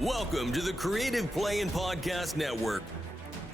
Welcome to the Creative Play and Podcast Network.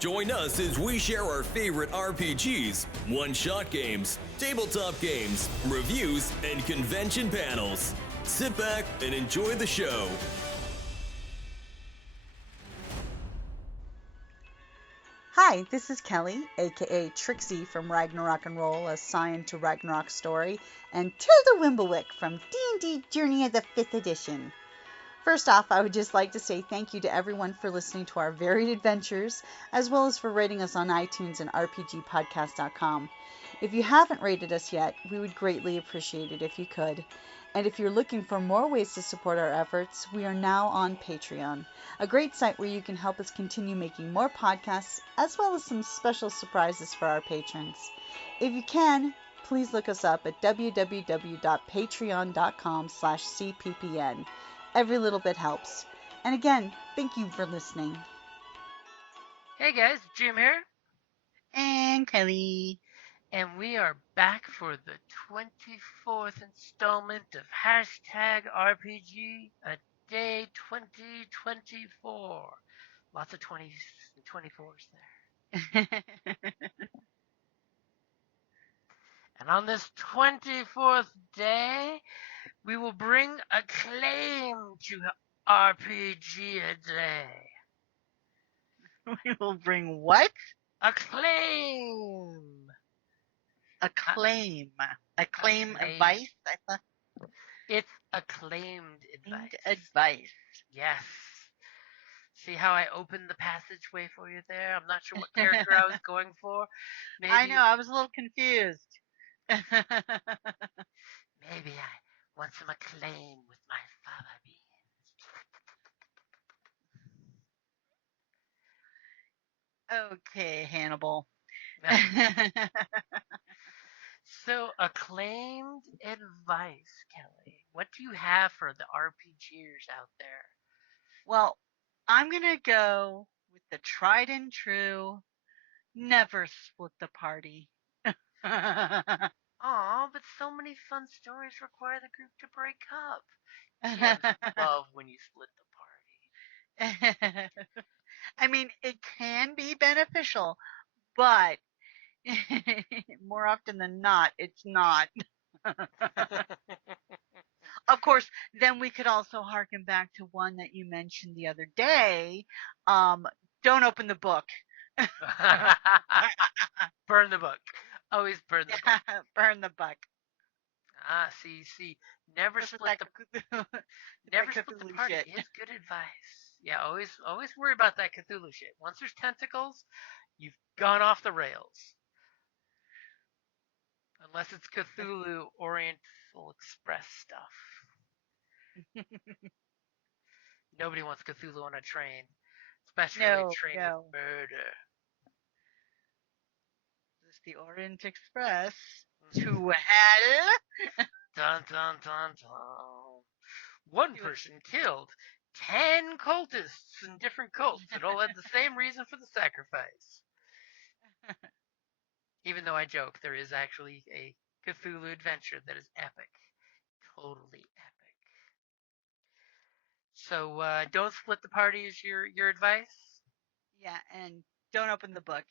Join us as we share our favorite RPGs, one-shot games, tabletop games, reviews, and convention panels. Sit back and enjoy the show. Hi, this is Kelly, aka Trixie from Ragnarok and Roll, assigned to Ragnarok Story, and Tilda Wimblewick from D&D Journey of the 5th Edition. First off, I would just like to say thank you to everyone for listening to our varied adventures, as well as for rating us on iTunes and RPGpodcast.com. If you haven't rated us yet, we would greatly appreciate it if you could. And if you're looking for more ways to support our efforts, we are now on Patreon, a great site where you can help us continue making more podcasts, as well as some special surprises for our patrons. If you can, please look us up at www.patreon.com/cppn. Every little bit helps. And again, thank you for listening. Hey guys, Jim here, And Kelly. and we are back for the 24th installment of hashtag RPG a Day 2024. Lots of 20s and 24s there. And on this 24th day, we will bring acclaim to RPG a Day. We will bring what? Acclaim! Acclaim. Acclaim Acclaim. advice? I thought. It's acclaimed advice. Advice. Yes. See how I opened the passageway for you there? I'm not sure what character I was going for. Maybe, I know, I was a little confused. maybe I want some acclaim with my fava beans. Okay, Hannibal. So, acclaimed advice, Kelly. What do you have for the RPGers out there? Well, I'm going to go with the tried and true, never split the party. Aw, but so many fun stories require the group to break up. GMs love when you split the party. I mean, it can be beneficial, but more often than not, it's not. Of course, then we could also harken back to one that you mentioned the other day. Don't open the book. Burn the book. Always burn the book. Burn the book. Ah, see. Never Just split the never split the party shit. is good advice. Yeah, always worry about that Cthulhu shit. Once there's tentacles, you've gone off the rails. Unless it's Cthulhu Oriental Express stuff. Nobody wants Cthulhu on a train, especially a train with murder. This is the Orient Express to hell. Dun dun dun dun. One person killed 10 cultists in different cults that all had the same reason for the sacrifice. Even though I joke, there is actually a Cthulhu adventure that is epic. Totally epic. So don't split the party is your advice? Yeah, and don't open the book.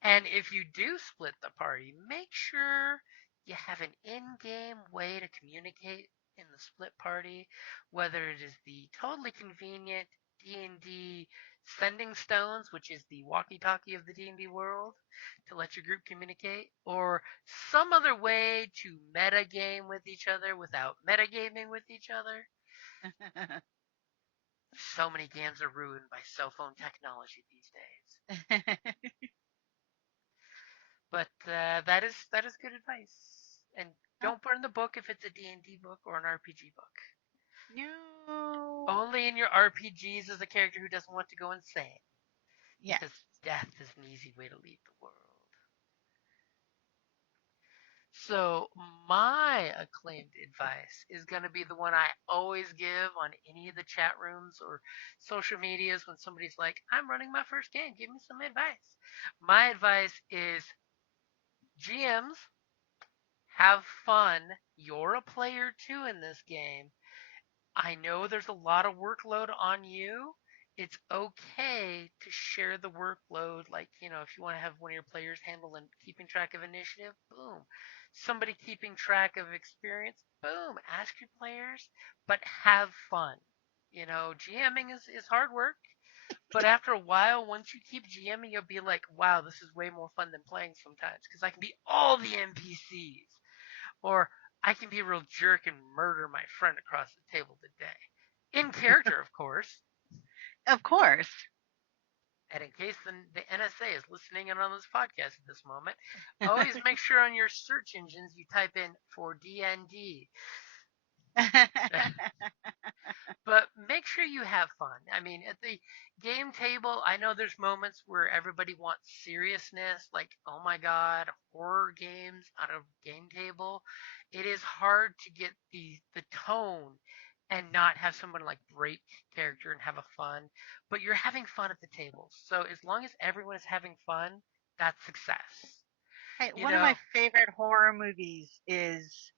And if you do split the party, make sure you have an in-game way to communicate in the split party, whether it is the totally convenient D&D sending stones, which is the walkie-talkie of the D&D world, to let your group communicate, or some other way to metagame with each other without metagaming with each other. So many games are ruined by cell phone technology these days. But that is good advice. And don't burn the book if it's a D&D book or an RPG book. No. Only in your RPGs as a character who doesn't want to go insane. Yes. Because death is an easy way to leave the world. So my acclaimed advice is going to be the one I always give on any of the chat rooms or social medias when somebody's like, I'm running my first game, give me some advice. My advice is GMs, have fun. You're a player too in this game. I know there's a lot of workload on you. It's okay to share the workload. Like, if you want to have one of your players handling keeping track of initiative, boom. Somebody keeping track of experience, boom. Ask your players, but have fun. GMing is hard work, but after a while, once you keep GMing, you'll be like, wow, this is way more fun than playing sometimes because I can be all the NPCs. Or I can be a real jerk and murder my friend across the table today. In character, of course. Of course. And in case the NSA is listening in on this podcast at this moment, always make sure on your search engines you type in for DND. But make sure you have fun. I mean, at the game table, I know there's moments where everybody wants seriousness, like, oh my god, horror games out of game table. It is hard to get the tone and not have someone like break character and have a fun, but you're having fun at the table. So as long as everyone is having fun, that's success. Hey, You one of know? my favorite horror movies is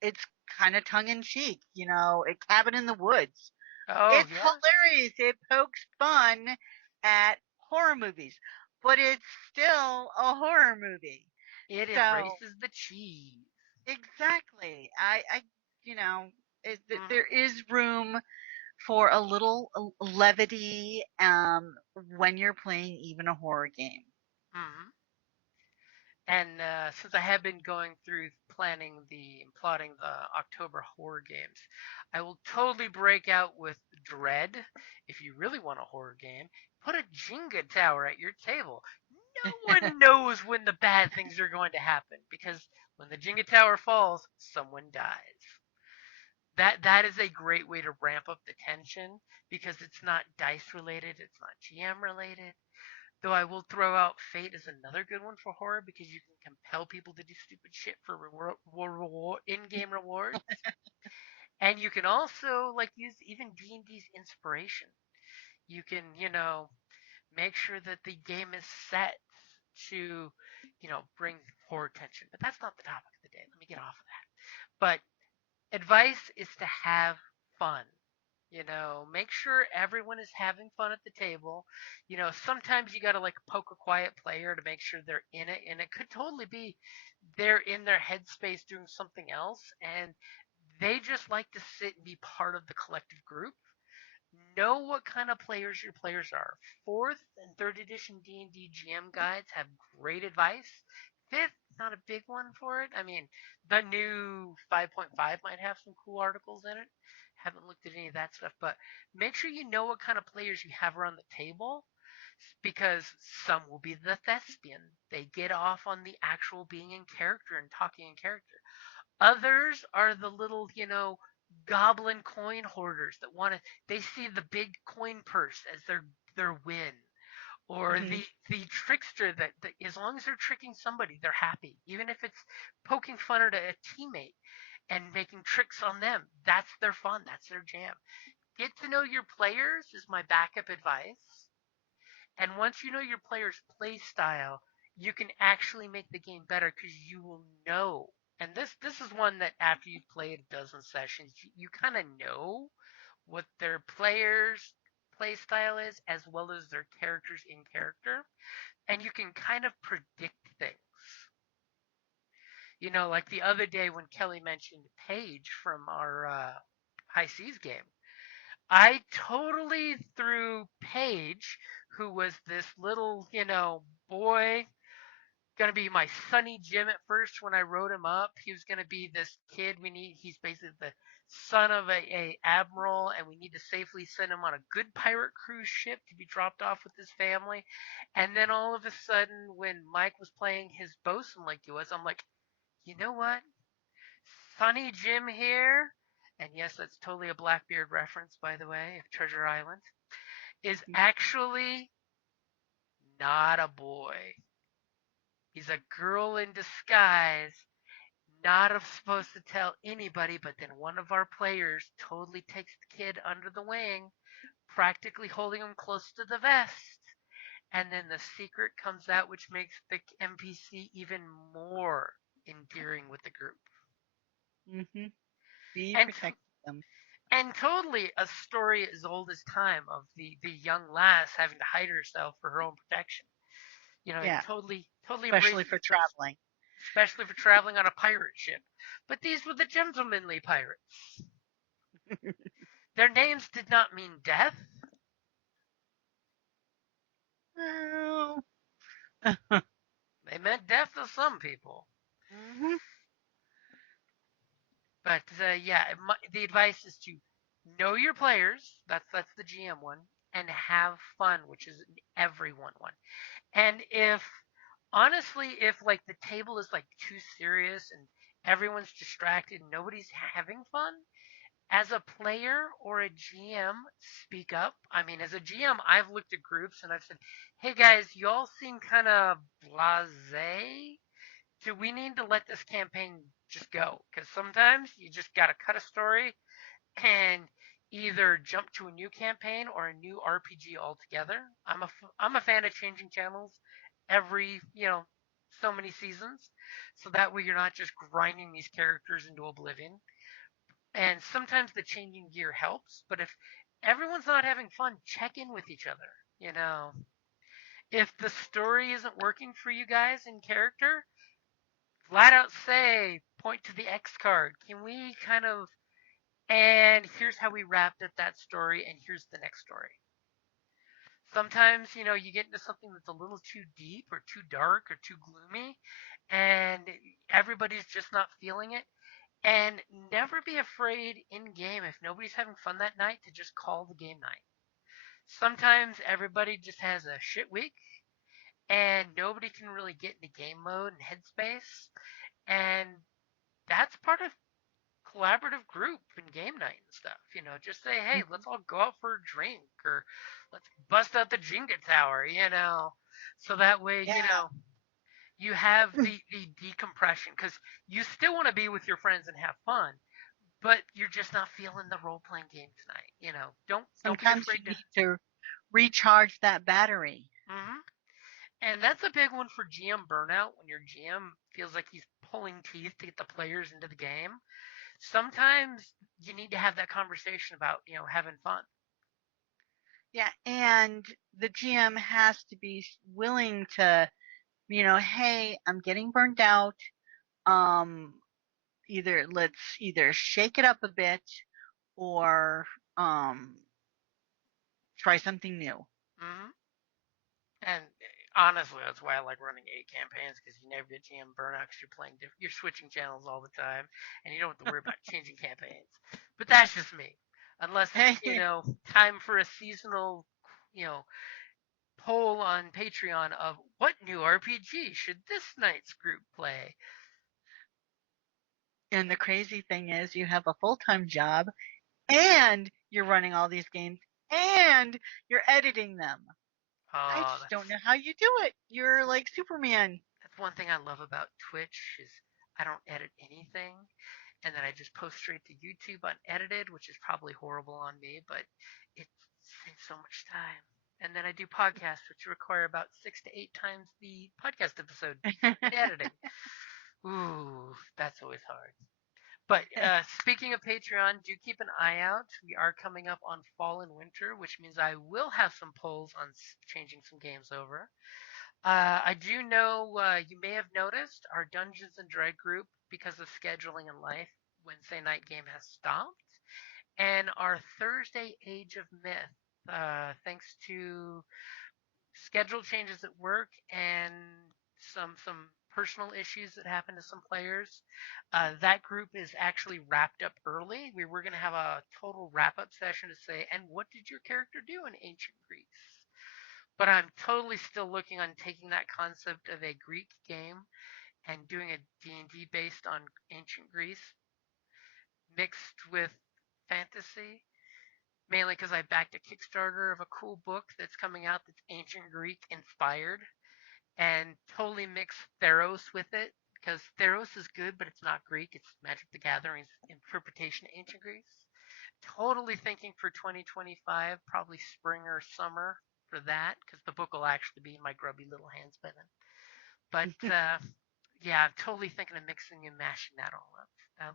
it's kind of tongue in cheek, A Cabin in the Woods. Oh, It's yeah. hilarious. It pokes fun at horror movies, but it's still a horror movie. It So, embraces the cheese. exactly. You know, Mhm. there is room for a little levity when you're playing even a horror game. Mhm. And since I have been going through planning and plotting the October horror games, I will totally break out with Dread. If you really want a horror game, put a Jenga tower at your table. No one knows when the bad things are going to happen because when the Jenga tower falls, someone dies. That is a great way to ramp up the tension because it's not dice related, it's not GM related. Though I will throw out Fate as another good one for horror because you can compel people to do stupid shit for in-game rewards, and you can also like use even D&D's inspiration. You can make sure that the game is set to bring horror tension. But that's not the topic of the day. Let me get off of that. But advice is to have fun. Make sure everyone is having fun at the table. Sometimes you got to like poke a quiet player to make sure they're in it, and it could totally be they're in their headspace doing something else, and they just like to sit and be part of the collective group. Know what kind of players your players are. Fourth and third edition D&D GM guides have great advice. Fifth, not a big one for it. I mean, the new 5.5 might have some cool articles in it. Haven't looked at any of that stuff, but make sure you know what kind of players you have around the table because some will be the thespian. They get off on the actual being in character and talking in character. Others are the little, goblin coin hoarders that want to. They see the big coin purse as their win, or Hmm. the trickster that as long as they're tricking somebody, they're happy, even if it's poking fun at a teammate and making tricks on them. That's their fun. That's their jam. Get to know your players is my backup advice. And once you know your player's play style, you can actually make the game better because you will know. And this is one that after you've played a dozen sessions, you kind of know what their players' play style is as well as their characters in character, and you can kind of predict things. Like the other day when Kelly mentioned Paige from our High Seas game, I totally threw Paige, who was this little, boy, gonna be my Sonny Jim at first when I wrote him up. He was gonna be this kid we need. He's basically the son of a admiral, and we need to safely send him on a good pirate cruise ship to be dropped off with his family. And then all of a sudden, when Mike was playing his bosun like he was, I'm like, you know what? Sonny Jim here, and yes, that's totally a Blackbeard reference, by the way, of Treasure Island, is actually not a boy. He's a girl in disguise, not supposed to tell anybody, but then one of our players totally takes the kid under the wing, practically holding him close to the vest. And then the secret comes out, which makes the NPC even more endearing with the group. Hmm. Be And protecting them. And totally a story as old as time of the young lass having to hide herself for her own protection. It Yeah, totally especially embraces for those, traveling. especially for traveling on a pirate ship. But these were the gentlemanly pirates. Their names did not mean death. Oh. They meant death to some people. Hmm. But yeah, the advice is to know your players. That's the GM one, and have fun, which is an everyone one. And if honestly, if like the table is like too serious and everyone's distracted, and nobody's having fun, as a player or a GM, speak up. I mean, as a GM, I've looked at groups and I've said, "Hey guys, you all seem kind of blasé. Do we need to let this campaign just go? Because sometimes you just got to cut a story and either jump to a new campaign or a new RPG altogether. I'm a fan of changing channels every, so many seasons. So that way you're not just grinding these characters into oblivion. And sometimes the changing gear helps, but if everyone's not having fun, check in with each other. You know, if the story isn't working for you guys in character, flat out say, point to the X card. Can we kind of, and here's how we wrapped up that story, and here's the next story. Sometimes, you get into something that's a little too deep or too dark or too gloomy, and everybody's just not feeling it. And never be afraid in game if nobody's having fun that night to just call the game night. Sometimes everybody just has a shit week and nobody can really get into game mode and headspace. And that's part of collaborative group and game night and stuff. Just say, hey, let's all go out for a drink or let's bust out the Jenga tower, so that way, Yeah, you have the decompression because you still want to be with your friends and have fun, but you're just not feeling the role playing game tonight. Don't be sometimes you afraid to. need to recharge that battery. Hmm. And that's a big one for GM burnout when your GM feels like he's pulling teeth to get the players into the game. Sometimes you need to have that conversation about having fun. Yeah, and the GM has to be willing to, hey, I'm getting burnt out. Um, let's shake it up a bit or um try something new. Hmm. And honestly, that's why I like running A campaigns because you never get GM burnout because you're playing you're switching channels all the time, and you don't have to worry about changing campaigns. But that's just me. Unless it's time for a seasonal, you know poll on Patreon of what new RPG should this night's group play. And the crazy thing is you have a full-time job and you're running all these games and you're editing them. I Oh, just that's don't know how you do it. You're like Superman. that's one thing I love about Twitch is I don't edit anything, and then I just post straight to YouTube unedited, which is probably horrible on me, but it saves so much time. And then I do podcasts, which require about 6 to 8 times the podcast episode in editing. Ooh, that's always hard. But speaking of Patreon, do keep an eye out. We are coming up on fall and winter, which means I will have some polls on changing some games over. I do know you may have noticed our Dungeons and Drag group, because of scheduling and life, Wednesday night game has stopped. And our Thursday Age of Myth, thanks to schedule changes at work and some personal issues that happened to some players, that group is actually wrapped up early. We were going to have a total wrap up session to say, and what did your character do in ancient Greece? But I'm totally still looking on taking that concept of a Greek game and doing a D&D based on ancient Greece mixed with fantasy, mainly because I backed a Kickstarter of a cool book that's coming out that's ancient Greek inspired, and totally mix Theros with it because Theros is good, but it's not Greek. It's Magic the Gathering's interpretation of ancient Greece. Totally thinking for 2025, probably spring or summer for that because the book will actually be in my grubby little hands by then. But yeah, I'm totally thinking of mixing and mashing that all up.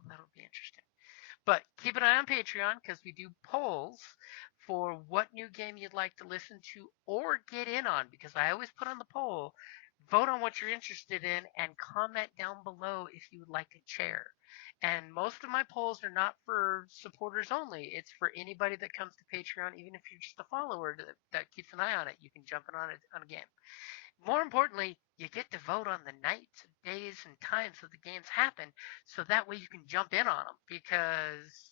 That'll be interesting. But keep an eye on Patreon because we do polls for what new game you'd like to listen to or get in on. Because I always put on the poll, vote on what you're interested in, and comment down below if you would like a chair. And most of my polls are not for supporters only. It's for anybody that comes to Patreon, even if you're just a follower that keeps an eye on it. You can jump in on it on a game. More importantly, you get to vote on the nights, days, and times that the games happen, so that way you can jump in on them. Because,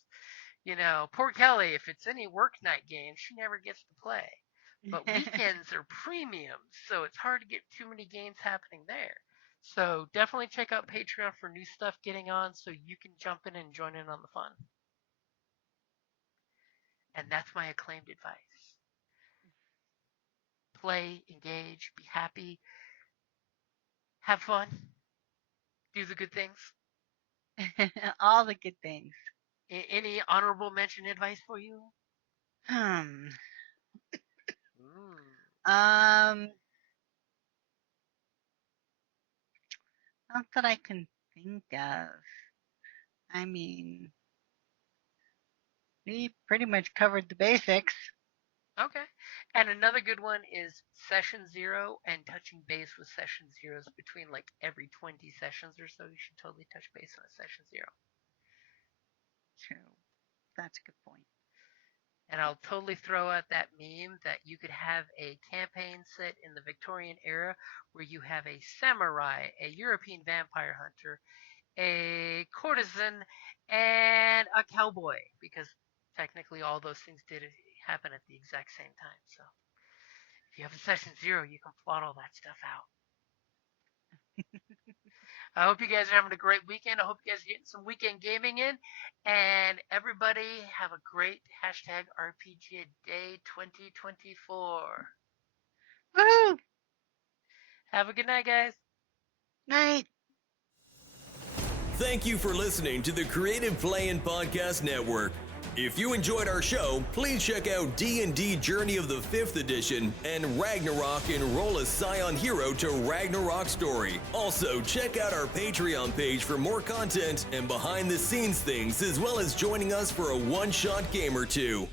poor Kelly, if it's any work night game, she never gets to play. But weekends are premiums, so it's hard to get too many games happening there. So definitely check out Patreon for new stuff getting on so you can jump in and join in on the fun. And that's my acclaimed advice. Play, engage, be happy, have fun, do the good things. All the good things. Any honorable mention advice for you? Hmm. Mm. Not that I can think of. I mean, we pretty much covered the basics. Okay. And another good one is session 0 and touching base with session 0s between like every 20 sessions or so. You should totally touch base on a session 0. True. That's a good point. And I'll totally throw out that meme that you could have a campaign set in the Victorian era where you have a samurai, a European vampire hunter, a courtesan, and a cowboy, because technically all those things did happen at the exact same time. So if you have a session 0, you can plot all that stuff out. I hope you guys are having a great weekend. I hope you guys are getting some weekend gaming in. And everybody have a great hashtag RPGaDAY2024. Woohoo! Have a good night, guys. Night. Thank you for listening to the Creative Play-In Podcast Network. If you enjoyed our show, please check out D&D Journey of the 5th Edition and Ragnarok Enroll a Scion Hero to Ragnarok Story. Also, check out our Patreon page for more content and behind-the-scenes things, as well as joining us for a one-shot game or two.